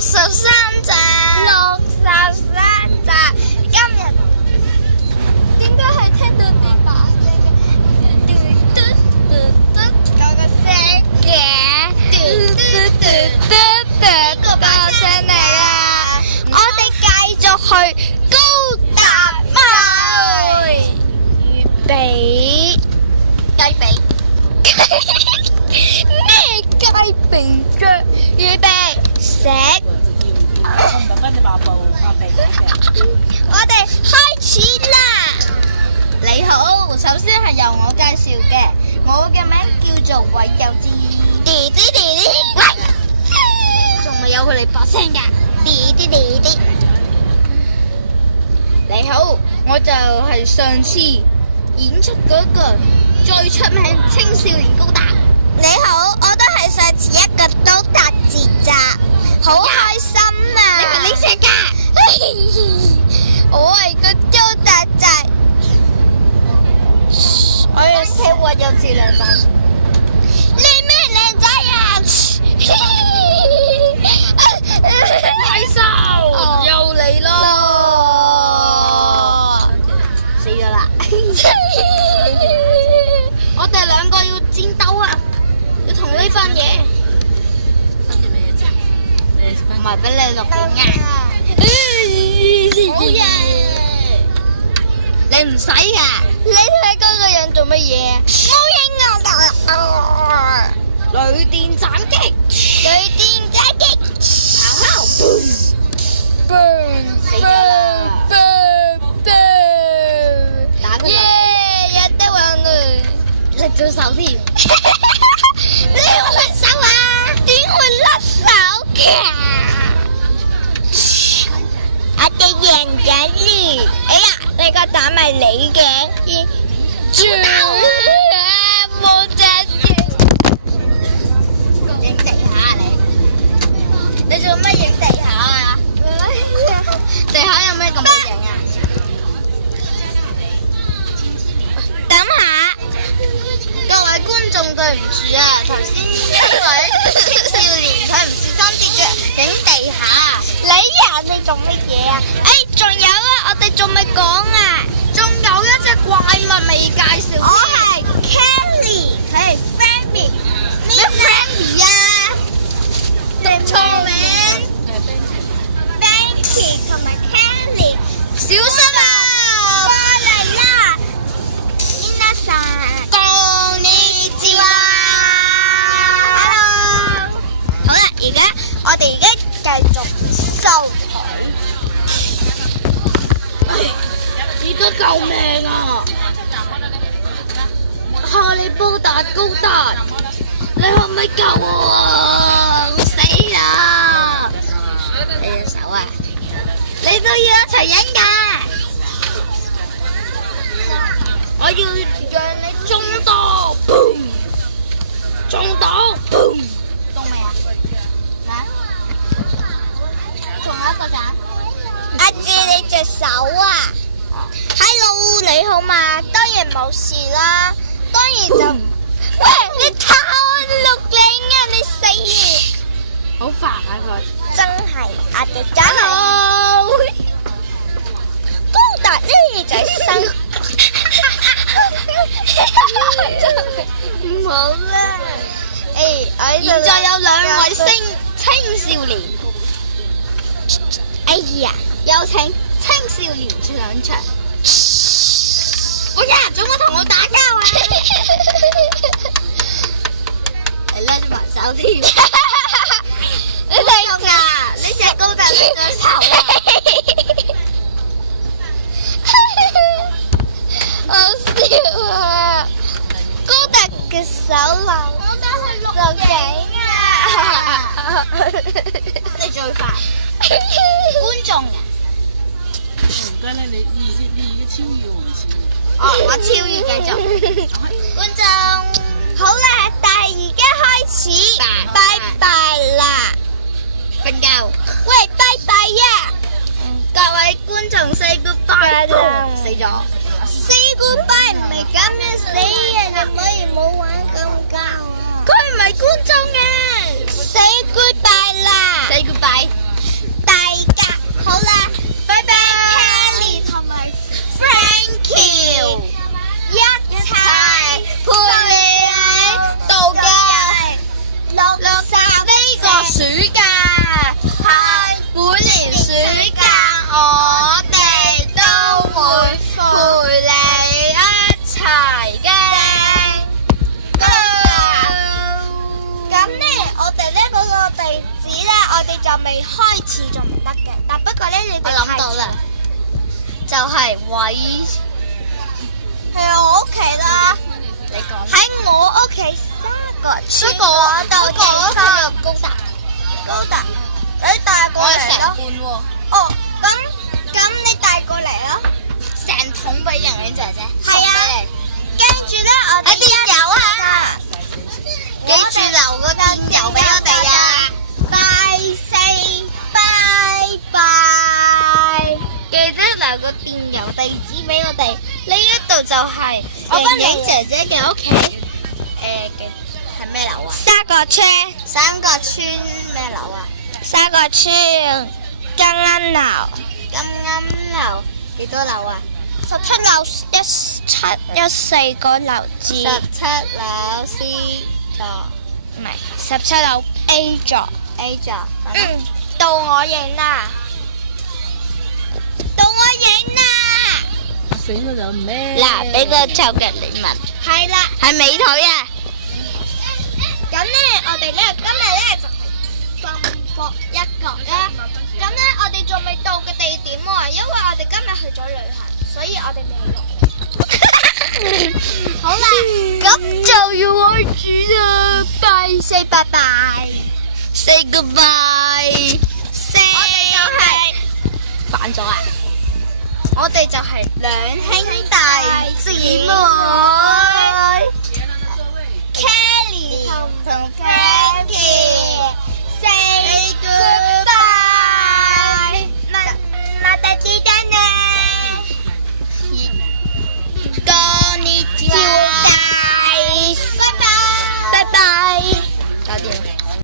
63集。今日點解係聽到你把聲嘅？嘟嘟嘟嘟嗰個聲嘅，嘟嘟嘟嘟嘟個把聲嚟嘅。我哋繼續去高達貓，預備雞髀，咩雞髀啫？預備食。我哋開始啦！你好，首先係由我介紹嘅，我嘅名叫做韋有志。滴滴滴滴，喂，仲未有佢哋把聲噶。滴滴滴滴。你好，我就係上次演出嗰個最出名青少年高達。你好，我都係上次一個高達節集，好開心啊！你係呢隻噶？我係個高達仔。我要聽我有志靚仔。你咩靚仔啊？怪獸又嚟咯！死咗啦！我哋兩個要戰鬥啊！要同呢份嘢，唔係俾你錄影啊！好嘢！你唔使噶，你睇嗰個人做乜嘢？冇影啊！雷電斬擊，雷電斬擊，死咗啦！耶！有得玩嘞，甩咗手添。你會甩手啊？點會甩手㗎？我哋贏緊呢！哎呀，你個蛋係你嘅，冇隻住，影地下你做乜影地下啊？地下有咩咁好影啊？等下，各位觀眾對唔住啊，頭先一位青少年佢唔小心跌咗影地下。你呀，你做乜嘢啊？仲有啊，我哋仲未講啊，仲有一隻怪物未介紹。我係 Kelly， 佢係 Franny， 咩 Franny 啊？讀錯名 ，Franky 同埋 Kelly， 小心啊！過嚟啦！皆さんこんにちは。Hello， 好啦，我哋而家繼續收台。而家救命啊！哈利波特高達，你可唔可以救我啊？我死啦！你隻手啊！你都要一齊影㗎！我要讓你中刀，中刀，中未啊？仲有一個咋？阿志，你隻手啊 ！Hello， 你好嘛？當然冇事啦，當然就喂你睇我錄影啊！你死好煩啊佢！真係阿迪真好，高達呢就係新，唔好啦！現在有兩位青少年。哎呀，有請青少年上場。哎呀，做乜同我打交啊？你拉住埋手添。你睇啊，呢隻高達甩咗手啊！好笑啊！高達嘅手流，我都去錄影啊！你最快。觀眾啊！唔該啦，你而家超越我唔超越。哦，我超越繼續。觀眾，好啦，但係而家開始，拜拜啦，瞓覺。喂，拜拜呀！各位觀眾 say goodbye， 死咗。say goodbye 唔係咁樣死啊！你可以唔好玩咁交啊！佢唔係觀眾啊！say goodbye 啦！say goodbye。未開始就唔得嘅，但不過咧你哋我諗到啦，就係位。係我屋企啦，你講。喺我屋企沙角村不過嗰度有高達，高達，你帶過我係成嚟咯。半喎，哦，咁你帶過嚟咯。成桶俾楊婉姐姐。係啊送俾跟住咧，我你。哋電郵啊！記住留個電郵俾我哋啊！拜四，拜拜。記得留個電郵地址俾我哋。呢一度就係我幫你楊婉姐姐嘅屋企。係咩樓啊？沙角村，三角村咩樓啊？沙角村金恩樓金鵪樓幾多樓啊，17樓1714個樓字， ？17樓 C 座唔係17樓 A 座。 A 座。到我影啦，到我影啦。死啦就咩？嗱，俾個臭腳你聞，係啦，係美腿啊！咁咧我哋咧今日咧就係放博一角啦。咁咧我哋仲未到嘅地點喎，因為我哋今日去咗旅行，所以我哋未錄。好啦，咁就要開始啦，拜四拜拜。 Say goodbye。我哋就係反咗啊！我哋就係兩兄弟姊妹。